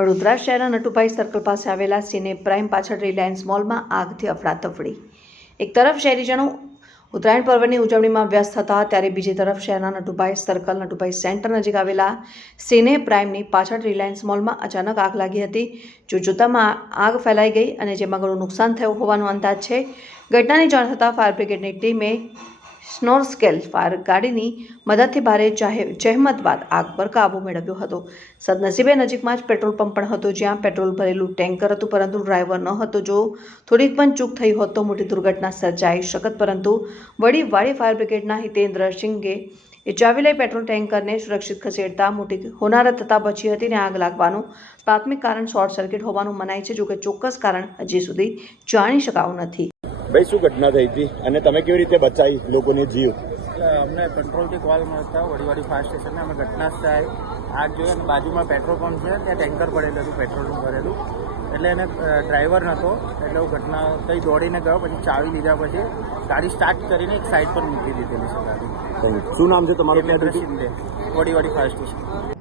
વડોદરા શહેરના નટુભાઈ સર્કલ પાસે આવેલા સિને પ્રાઇમ પાછળ રિલાયન્સ મોલમાં આગથી અફડાતફડી। એક તરફ શહેરીજનો ઉત્તરાયણ પર્વની ઉજવણીમાં વ્યસ્ત હતા, ત્યારે બીજી તરફ શહેરના નટુભાઈ સર્કલ નટુભાઈ સેન્ટર નજીક આવેલા સિને પ્રાઇમની પાછળ રિલાયન્સ મોલમાં અચાનક આગ લાગી હતી। જોતજોતામાં આગ ફેલાઈ ગઈ અને જેમાં ઘણું નુકસાન થયું હોવાનો અંદાજ છે। ઘટનાની જાણ થતાં ફાયર બ્રિગેડની ટીમે સ્નોર-સ્કેલ ફાયર ગાડીની મદદથી ભારે જહેમત બાદ આગ પર કાબૂ મેળવ્યો હતો। સદનસીબે નજીકમાં જ પેટ્રોલ પંપ પણ હતો, જ્યાં પેટ્રોલ ભરેલું ટેન્કર હતું, પરંતુ ડ્રાઈવર ન હતો। જો થોડીક પણ ચૂક થઈ હોત તો મોટી દુર્ઘટના સર્જાઈ શકત, પરંતુ વડીવાડી ફાયર બ્રિગેડના હિતેન્દ્ર સિંઘે ચાવી લઈ પેટ્રોલ ટેન્કરને સુરક્ષિત ખસેડતા મોટી હોનારત થતાં બચી હતી। આગ લાગવાનું પ્રાથમિક કારણ શોર્ટ સર્કિટ હોવાનું મનાય છે, જોકે ચોક્કસ કારણ હજી સુધી જાણી શકાયું નથી। ભાઈ, શું ઘટના થઈ હતી અને તમે કેવી રીતે બચાવી લોકોની જીવ? અમને કંટ્રોલથી કોલ મળતા વડીવાડી ફાયર સ્ટેશને અમે ઘટના સ્થળે આગ જોઈ અને બાજુમાં પેટ્રોલ પંપ છે, ત્યાં ટેન્કર પડેલું હતું પેટ્રોલનું ભરેલું, એટલે એને ડ્રાઈવર નહોતો, એટલે હું ઘટના કંઈ દોડીને ગયો, પછી ચાવી લીધા પછી ગાડી સ્ટાર્ટ કરીને એક સાઈડ પર મૂકી દીધેલી છે ગાડી। શું નામ છે તમારું? Hitendra Shinde, Wadiwadi fire station.